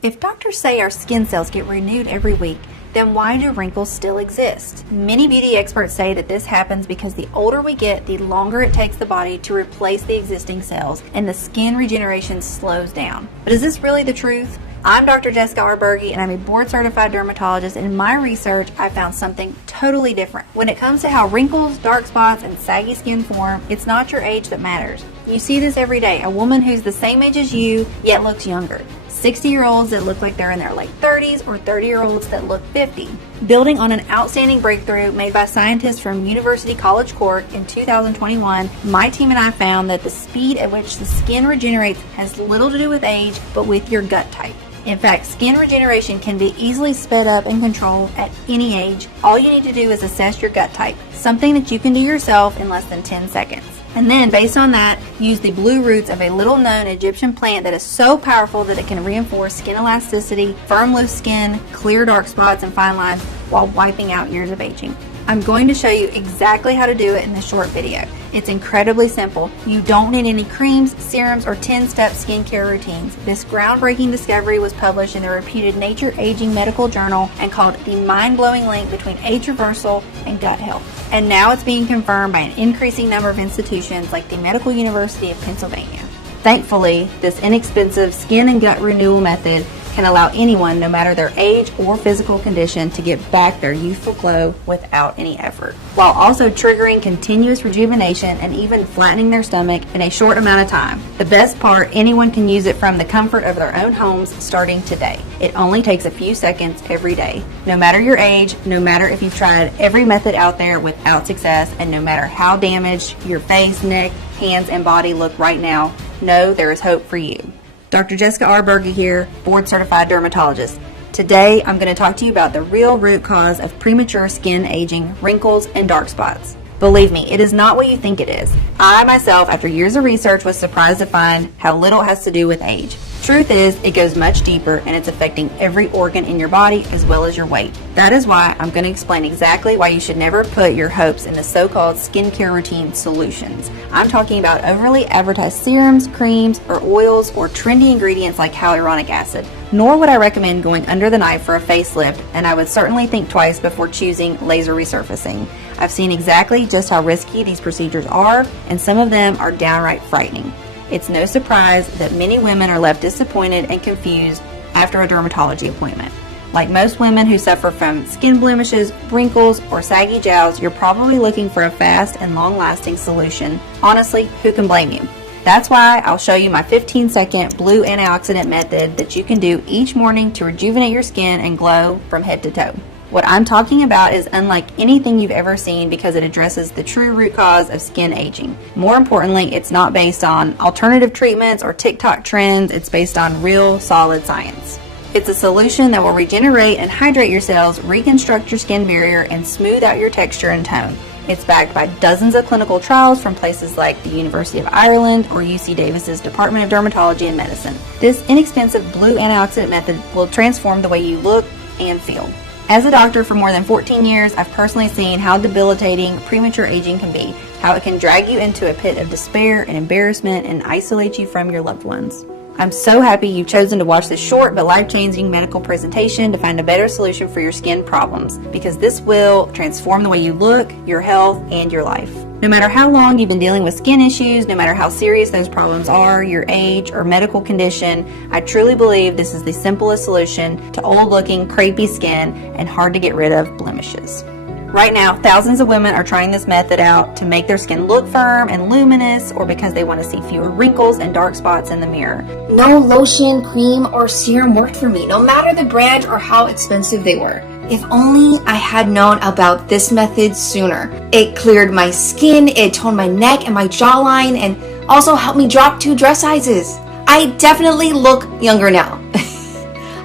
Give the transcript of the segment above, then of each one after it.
If doctors say our skin cells get renewed every week, then why do wrinkles still exist? Many beauty experts say that this happens because the older we get, the longer it takes the body to replace the existing cells, and the skin regeneration slows down. But is this really the truth? I'm Dr. Jessica Arberge, and I'm a board-certified dermatologist, and in my research, I found something totally different. When it comes to how wrinkles, dark spots, and saggy skin form, it's not your age that matters. You see this every day, a woman who's the same age as you, yet looks younger. 60-year-olds that look like they're in their late 30s or 30-year-olds that look 50. Building on an outstanding breakthrough made by scientists from University College Cork in 2021, my team and I found that the speed at which the skin regenerates has little to do with age, but with your gut type. In fact, skin regeneration can be easily sped up and controlled at any age. All you need to do is assess your gut type, something that you can do yourself in less than 10 seconds. And then, based on that, use the blue roots of a little-known Egyptian plant that is so powerful that it can reinforce skin elasticity, firm loose skin, clear dark spots and fine lines while wiping out years of aging. I'm going to show you exactly how to do it in this short video. It's incredibly simple. You don't need any creams, serums, or 10-step skincare routines. This groundbreaking discovery was published in the reputed Nature Aging Medical Journal and called the mind-blowing link between age reversal and gut health. And now it's being confirmed by an increasing number of institutions like the Medical University of Pennsylvania. Thankfully, this inexpensive skin and gut renewal method can allow anyone, no matter their age or physical condition, to get back their youthful glow without any effort, while also triggering continuous rejuvenation and even flattening their stomach in a short amount of time. The best part, anyone can use it from the comfort of their own homes starting today. It only takes a few seconds every day. No matter your age, no matter if you've tried every method out there without success, and no matter how damaged your face, neck, hands, and body look right now, know there is hope for you. Dr. Jessica Arberge here, board-certified dermatologist. Today, I'm going to talk to you about the real root cause of premature skin aging, wrinkles, and dark spots. Believe me, it is not what you think it is. I myself, after years of research, was surprised to find how little it has to do with age. Truth is, it goes much deeper, and it's affecting every organ in your body as well as your weight. That is why I'm going to explain exactly why you should never put your hopes in the so-called skincare routine solutions. I'm talking about overly advertised serums, creams, or oils, or trendy ingredients like hyaluronic acid. Nor would I recommend going under the knife for a facelift, and I would certainly think twice before choosing laser resurfacing. I've seen exactly just how risky these procedures are, and some of them are downright frightening. It's no surprise that many women are left disappointed and confused after a dermatology appointment. Like most women who suffer from skin blemishes, wrinkles, or saggy jowls, you're probably looking for a fast and long-lasting solution. Honestly, who can blame you? That's why I'll show you my 15-second blue antioxidant method that you can do each morning to rejuvenate your skin and glow from head to toe. What I'm talking about is unlike anything you've ever seen because it addresses the true root cause of skin aging. More importantly, it's not based on alternative treatments or TikTok trends. It's based on real, solid science. It's a solution that will regenerate and hydrate your cells, reconstruct your skin barrier, and smooth out your texture and tone. It's backed by dozens of clinical trials from places like the University of Ireland or UC Davis's Department of Dermatology and Medicine. This inexpensive blue antioxidant method will transform the way you look and feel. As a doctor for more than 14 years, I've personally seen how debilitating premature aging can be, how it can drag you into a pit of despair and embarrassment and isolate you from your loved ones. I'm so happy you've chosen to watch this short but life-changing medical presentation to find a better solution for your skin problems, because this will transform the way you look, your health, and your life. No matter how long you've been dealing with skin issues, no matter how serious those problems are, your age, or medical condition, I truly believe this is the simplest solution to old-looking, crepey skin and hard-to-get-rid-of blemishes. Right now, thousands of women are trying this method out to make their skin look firm and luminous, or because they want to see fewer wrinkles and dark spots in the mirror. No lotion, cream, or serum worked for me, no matter the brand or how expensive they were. If only I had known about this method sooner. It cleared my skin, it toned my neck and my jawline, and also helped me drop 2 dress sizes. I definitely look younger now.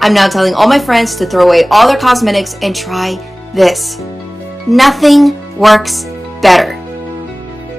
I'm now telling all my friends to throw away all their cosmetics and try this. Nothing works better.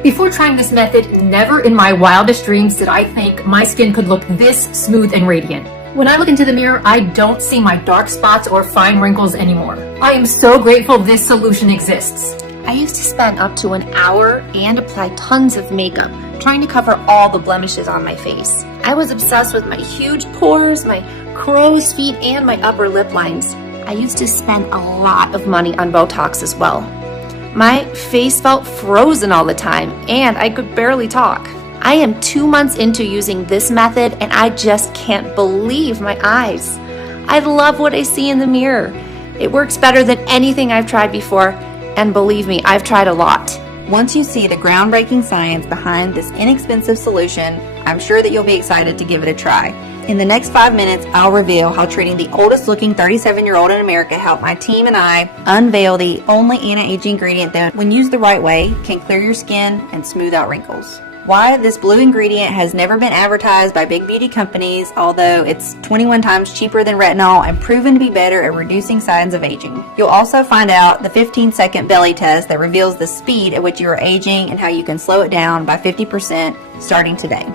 Before trying this method, never in my wildest dreams did I think my skin could look this smooth and radiant. When I look into the mirror, I don't see my dark spots or fine wrinkles anymore. I am so grateful this solution exists. I used to spend up to an hour and apply tons of makeup trying to cover all the blemishes on my face. I was obsessed with my huge pores, my crow's feet, and my upper lip lines. I used to spend a lot of money on Botox as well. My face felt frozen all the time, and I could barely talk. I am 2 months into using this method, and I just can't believe my eyes. I love what I see in the mirror. It works better than anything I've tried before, and believe me, I've tried a lot. Once you see the groundbreaking science behind this inexpensive solution, I'm sure that you'll be excited to give it a try. In the next 5 minutes, I'll reveal how treating the oldest looking 37-year-old in America helped my team and I unveil the only anti-aging ingredient that, when used the right way, can clear your skin and smooth out wrinkles. Why this blue ingredient has never been advertised by big beauty companies, although it's 21 times cheaper than retinol and proven to be better at reducing signs of aging. You'll also find out the 15-second belly test that reveals the speed at which you are aging and how you can slow it down by 50% starting today,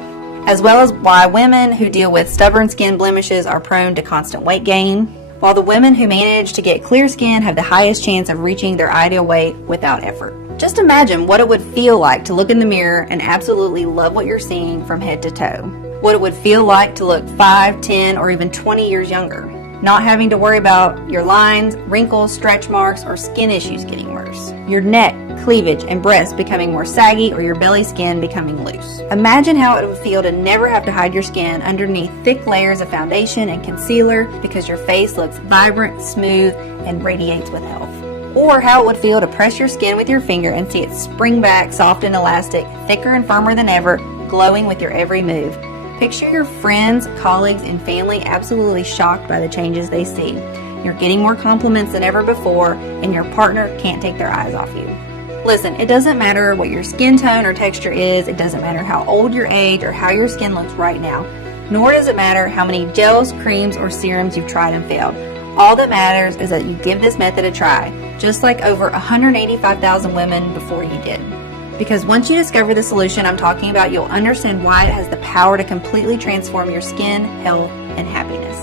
as well as why women who deal with stubborn skin blemishes are prone to constant weight gain, while the women who manage to get clear skin have the highest chance of reaching their ideal weight without effort. Just imagine what it would feel like to look in the mirror and absolutely love what you're seeing from head to toe. What it would feel like to look 5, 10, or even 20 years younger. Not having to worry about your lines, wrinkles, stretch marks, or skin issues getting worse. Your neck, cleavage, and breasts becoming more saggy, or your belly skin becoming loose. Imagine how it would feel to never have to hide your skin underneath thick layers of foundation and concealer because your face looks vibrant, smooth, and radiates with health. Or how it would feel to press your skin with your finger and see it spring back soft and elastic, thicker and firmer than ever, glowing with your every move. Picture your friends, colleagues, and family absolutely shocked by the changes they see. You're getting more compliments than ever before, and your partner can't take their eyes off you. Listen, it doesn't matter what your skin tone or texture is, it doesn't matter how old your age or how your skin looks right now, nor does it matter how many gels, creams, or serums you've tried and failed. All that matters is that you give this method a try, just like over 185,000 women before you did. Because once you discover the solution I'm talking about, you'll understand why it has the power to completely transform your skin, health, and happiness.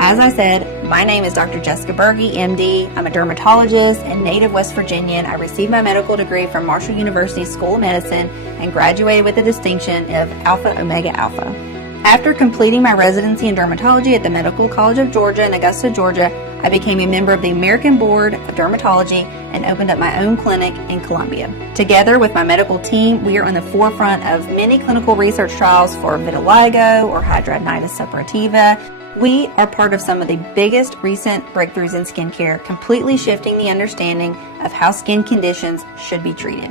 As I said, my name is Dr. Jessica Berge, MD. I'm a dermatologist and native West Virginian. I received my medical degree from Marshall University School of Medicine and graduated with the distinction of Alpha Omega Alpha. After completing my residency in dermatology at the Medical College of Georgia in Augusta, Georgia, I became a member of the American Board of Dermatology and opened up my own clinic in Columbia. Together with my medical team, we are on the forefront of many clinical research trials for vitiligo or hidradenitis suppurativa. We are part of some of the biggest recent breakthroughs in skincare, completely shifting the understanding of how skin conditions should be treated.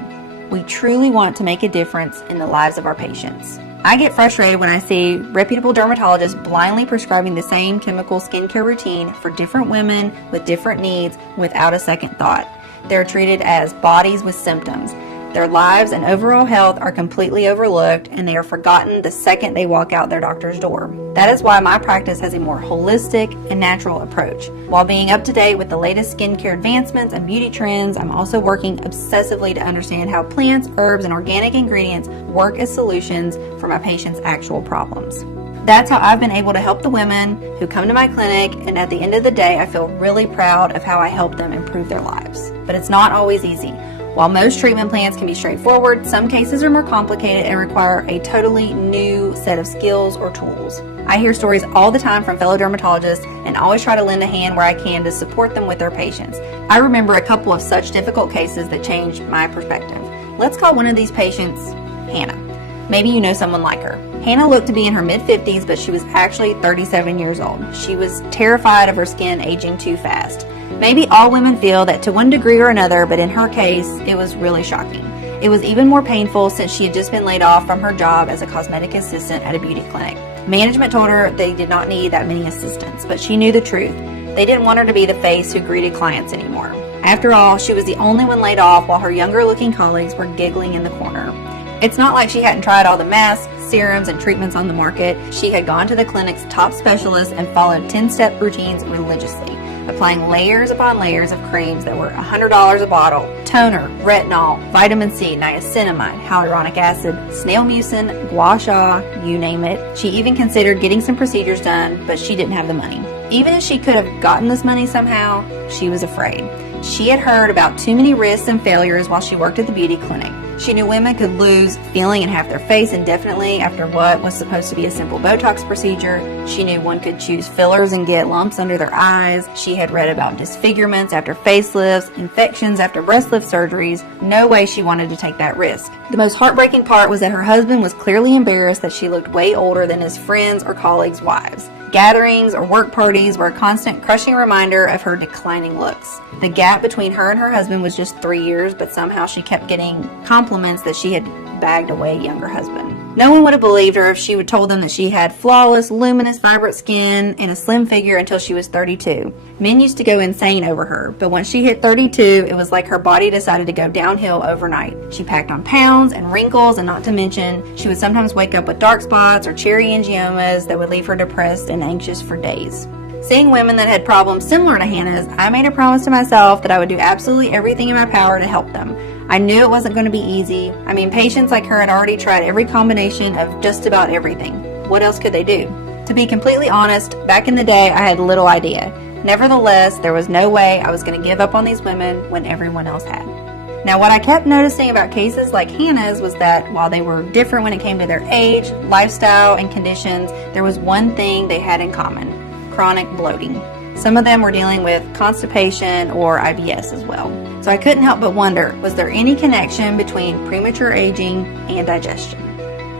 We truly want to make a difference in the lives of our patients. I get frustrated when I see reputable dermatologists blindly prescribing the same chemical skincare routine for different women with different needs without a second thought. They're treated as bodies with symptoms. Their lives and overall health are completely overlooked, and they are forgotten the second they walk out their doctor's door. That is why my practice has a more holistic and natural approach. While being up to date with the latest skincare advancements and beauty trends, I'm also working obsessively to understand how plants, herbs, and organic ingredients work as solutions for my patients' actual problems. That's how I've been able to help the women who come to my clinic, and at the end of the day, I feel really proud of how I help them improve their lives. But it's not always easy. While most treatment plans can be straightforward, some cases are more complicated and require a totally new set of skills or tools. I hear stories all the time from fellow dermatologists and always try to lend a hand where I can to support them with their patients. I remember a couple of such difficult cases that changed my perspective. Let's call one of these patients Hannah. Maybe you know someone like her. Hannah looked to be in her mid-50s, but she was actually 37 years old. She was terrified of her skin aging too fast. Maybe all women feel that to one degree or another, but in her case, it was really shocking. It was even more painful since she had just been laid off from her job as a cosmetic assistant at a beauty clinic. Management told her they did not need that many assistants, but she knew the truth. They didn't want her to be the face who greeted clients anymore. After all, she was the only one laid off while her younger-looking colleagues were giggling in the corner. It's not like she hadn't tried all the masks, serums, and treatments on the market. She had gone to the clinic's top specialists and followed 10-step routines religiously, applying layers upon layers of creams that were $100 a bottle: toner, retinol, vitamin C, niacinamide, hyaluronic acid, snail mucin, gua sha, you name it. She even considered getting some procedures done, but she didn't have the money. Even if she could have gotten this money somehow, she was afraid. She had heard about too many risks and failures while she worked at the beauty clinic. She knew women could lose feeling in half their face indefinitely after what was supposed to be a simple Botox procedure. She knew one could choose fillers and get lumps under their eyes. She had read about disfigurements after facelifts, infections after breast lift surgeries. No way she wanted to take that risk. The most heartbreaking part was that her husband was clearly embarrassed that she looked way older than his friends or colleagues' wives. Gatherings or work parties were a constant crushing reminder of her declining looks. The gap between her and her husband was just 3 years, but somehow she kept getting compliments that she had bagged away a younger husband. No one would have believed her if she would told them that she had flawless, luminous, vibrant skin and a slim figure until she was 32. Men used to go insane over her, but once she hit 32, it was like her body decided to go downhill overnight. She packed on pounds and wrinkles, and not to mention, she would sometimes wake up with dark spots or cherry angiomas that would leave her depressed and anxious for days. Seeing women that had problems similar to Hannah's, I made a promise to myself that I would do absolutely everything in my power to help them. I knew it wasn't going to be easy. I mean, patients like her had already tried every combination of just about everything. What else could they do? To be completely honest, back in the day, I had little idea. Nevertheless, there was no way I was going to give up on these women when everyone else had. Now, what I kept noticing about cases like Hannah's was that while they were different when it came to their age, lifestyle, and conditions, there was one thing they had in common: chronic bloating. Some of them were dealing with constipation or IBS as well. So I couldn't help but wonder, was there any connection between premature aging and digestion?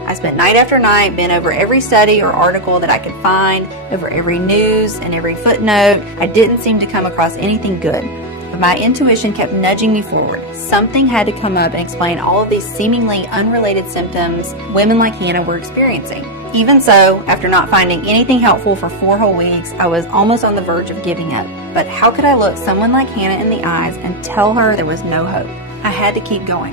I spent night after night, been over every study or article that I could find, over every news and every footnote. I didn't seem to come across anything good, but my intuition kept nudging me forward. Something had to come up and explain all of these seemingly unrelated symptoms women like Hannah were experiencing. Even so, after not finding anything helpful for 4 whole weeks, I was almost on the verge of giving up. But how could I look someone like Hannah in the eyes and tell her there was no hope? I had to keep going.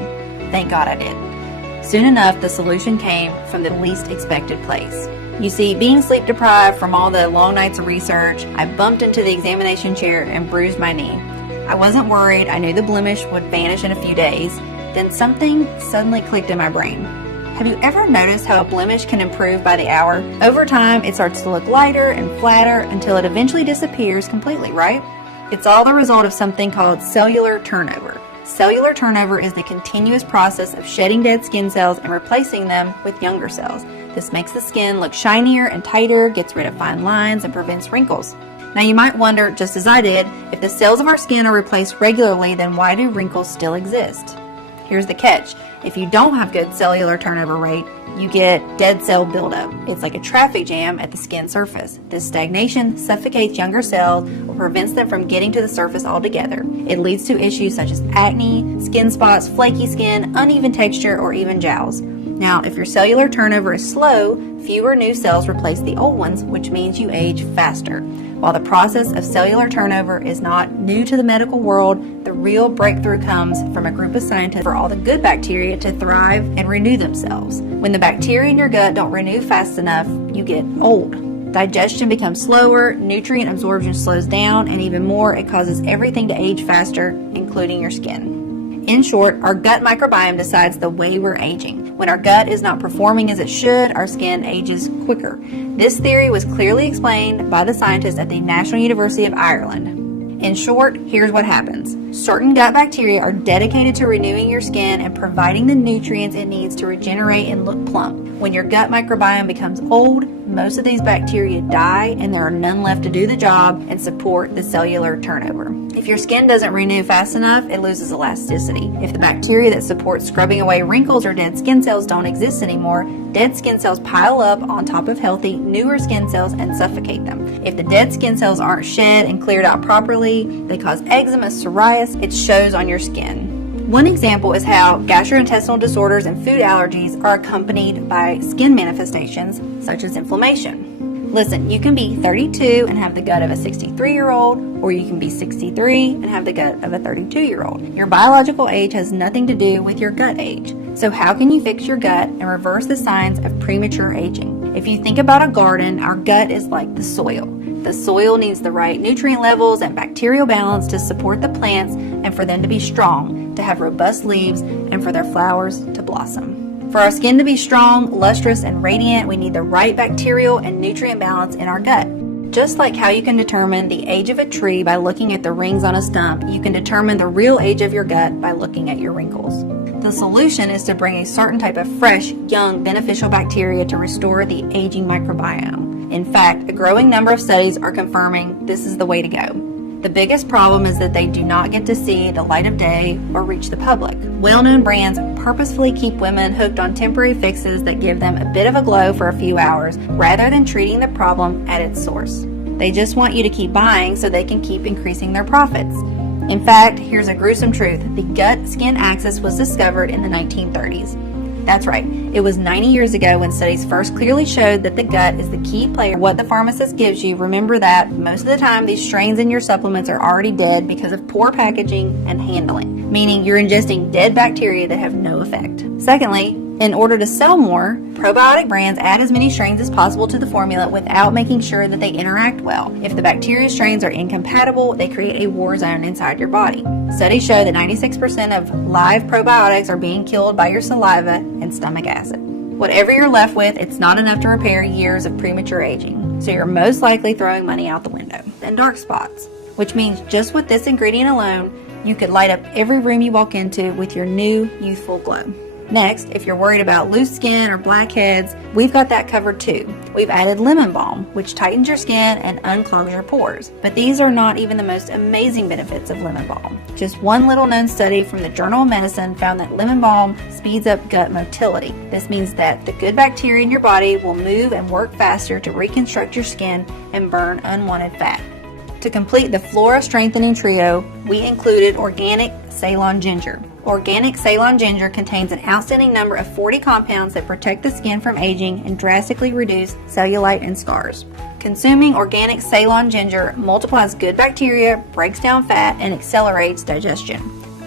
Thank God I did. Soon enough, the solution came from the least expected place. You see, being sleep deprived from all the long nights of research, I bumped into the examination chair and bruised my knee. I wasn't worried. I knew the blemish would vanish in a few days. Then something suddenly clicked in my brain. Have you ever noticed how a blemish can improve by the hour? Over time, it starts to look lighter and flatter until it eventually disappears completely, right? It's all the result of something called cellular turnover. Cellular turnover is the continuous process of shedding dead skin cells and replacing them with younger cells. This makes the skin look shinier and tighter, gets rid of fine lines, and prevents wrinkles. Now you might wonder, just as I did, if the cells of our skin are replaced regularly, then why do wrinkles still exist? Here's the catch. If you don't have good cellular turnover rate, you get dead cell buildup. It's like a traffic jam at the skin surface. This stagnation suffocates younger cells or prevents them from getting to the surface altogether. It leads to issues such as acne, skin spots, flaky skin, uneven texture, or even jowls. Now, if your cellular turnover is slow, fewer new cells replace the old ones, which means you age faster. While the process of cellular turnover is not new to the medical world, the real breakthrough comes from a group of scientists for all the good bacteria to thrive and renew themselves. When the bacteria in your gut don't renew fast enough, you get old. Digestion becomes slower, nutrient absorption slows down, and even more, it causes everything to age faster, including your skin. In short, our gut microbiome decides the way we're aging. When our gut is not performing as it should, our skin ages quicker. This theory was clearly explained by the scientists at the National University of Ireland. In short, here's what happens. Certain gut bacteria are dedicated to renewing your skin and providing the nutrients it needs to regenerate and look plump. When your gut microbiome becomes old, most of these bacteria die and there are none left to do the job and support the cellular turnover. If your skin doesn't renew fast enough, it loses elasticity. If the bacteria that supports scrubbing away wrinkles or dead skin cells don't exist anymore, dead skin cells pile up on top of healthy, newer skin cells and suffocate them. If the dead skin cells aren't shed and cleared out properly, they cause eczema, psoriasis. It shows on your skin. One example is how gastrointestinal disorders and food allergies are accompanied by skin manifestations such as inflammation. Listen, you can be 32 and have the gut of a 63-year-old, or you can be 63 and have the gut of a 32-year-old. Your biological age has nothing to do with your gut age. So how can you fix your gut and reverse the signs of premature aging? If you think about a garden, our gut is like the soil. The soil needs the right nutrient levels and bacterial balance to support the plants and for them to be strong, to have robust leaves, and for their flowers to blossom. For our skin to be strong, lustrous, and radiant, we need the right bacterial and nutrient balance in our gut. Just like how you can determine the age of a tree by looking at the rings on a stump, you can determine the real age of your gut by looking at your wrinkles. The solution is to bring a certain type of fresh, young, beneficial bacteria to restore the aging microbiome. In fact, a growing number of studies are confirming this is the way to go. The biggest problem is that they do not get to see the light of day or reach the public. Well-known brands purposefully keep women hooked on temporary fixes that give them a bit of a glow for a few hours rather than treating the problem at its source. They just want you to keep buying so they can keep increasing their profits. In fact, here's a gruesome truth. The gut-skin axis was discovered in the 1930s. That's right, it was 90 years ago when studies first clearly showed that the gut is the key player. What the pharmacist gives you, remember that most of the time these strains in your supplements are already dead because of poor packaging and handling, meaning you're ingesting dead bacteria that have no effect. Secondly, in order to sell more, probiotic brands add as many strains as possible to the formula without making sure that they interact well. If the bacteria strains are incompatible, they create a war zone inside your body. Studies show that 96% of live probiotics are being killed by your saliva and stomach acid. Whatever you're left with, it's not enough to repair years of premature aging, so you're most likely throwing money out the window. And dark spots, which means just with this ingredient alone, you could light up every room you walk into with your new youthful glow. Next, if you're worried about loose skin or blackheads, we've got that covered too. We've added lemon balm, which tightens your skin and unclogs your pores. But these are not even the most amazing benefits of lemon balm. Just one little known study from the Journal of Medicine found that lemon balm speeds up gut motility. This means that the good bacteria in your body will move and work faster to reconstruct your skin and burn unwanted fat. To complete the flora strengthening trio, we included organic Ceylon ginger. Organic Ceylon ginger contains an outstanding number of 40 compounds that protect the skin from aging and drastically reduce cellulite and scars. Consuming organic Ceylon ginger multiplies good bacteria, breaks down fat, and accelerates digestion.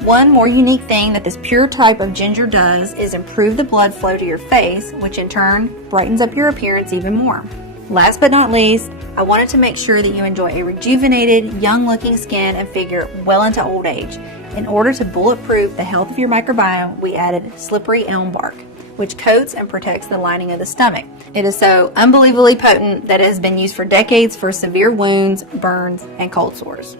One more unique thing that this pure type of ginger does is improve the blood flow to your face, which in turn brightens up your appearance even more. Last but not least, I wanted to make sure that you enjoy a rejuvenated, young-looking skin and figure well into old age. In order to bulletproof the health of your microbiome, we added slippery elm bark, which coats and protects the lining of the stomach. It is so unbelievably potent that it has been used for decades for severe wounds, burns, and cold sores.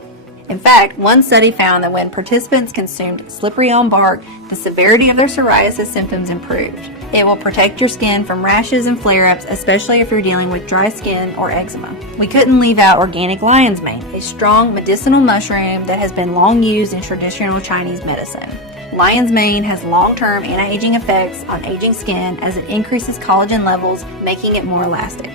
In fact, one study found that when participants consumed slippery elm bark, the severity of their psoriasis symptoms improved. It will protect your skin from rashes and flare-ups, especially if you're dealing with dry skin or eczema. We couldn't leave out organic lion's mane, a strong medicinal mushroom that has been long used in traditional Chinese medicine. Lion's mane has long-term anti-aging effects on aging skin as it increases collagen levels, making it more elastic.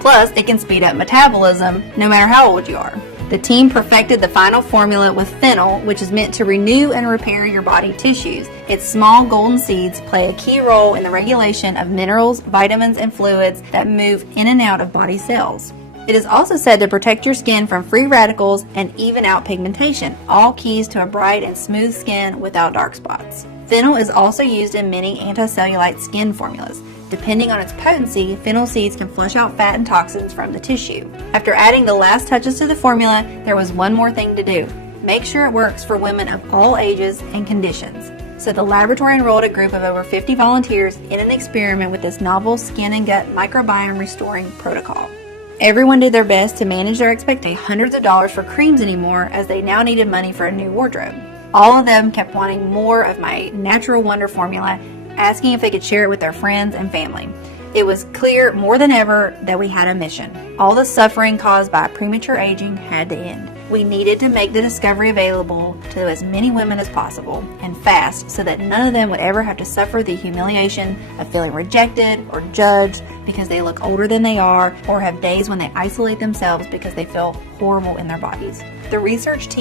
Plus, it can speed up metabolism no matter how old you are. The team perfected the final formula with fennel, which is meant to renew and repair your body tissues. Its small golden seeds play a key role in the regulation of minerals, vitamins, and fluids that move in and out of body cells. It is also said to protect your skin from free radicals and even out pigmentation, all keys to a bright and smooth skin without dark spots. Fennel is also used in many anti-cellulite skin formulas. Depending on its potency, fennel seeds can flush out fat and toxins from the tissue. After adding the last touches to the formula, there was one more thing to do. Make sure it works for women of all ages and conditions. So the laboratory enrolled a group of over 50 volunteers in an experiment with this novel skin and gut microbiome restoring protocol. Everyone did their best to manage their expectations, hundreds of dollars for creams anymore, as they now needed money for a new wardrobe. All of them kept wanting more of my natural wonder formula, asking if they could share it with their friends and family. It was clear more than ever that we had a mission. All the suffering caused by premature aging had to end. We needed to make the discovery available to as many women as possible, and fast, so that none of them would ever have to suffer the humiliation of feeling rejected or judged because they look older than they are, or have days when they isolate themselves because they feel horrible in their bodies. The research team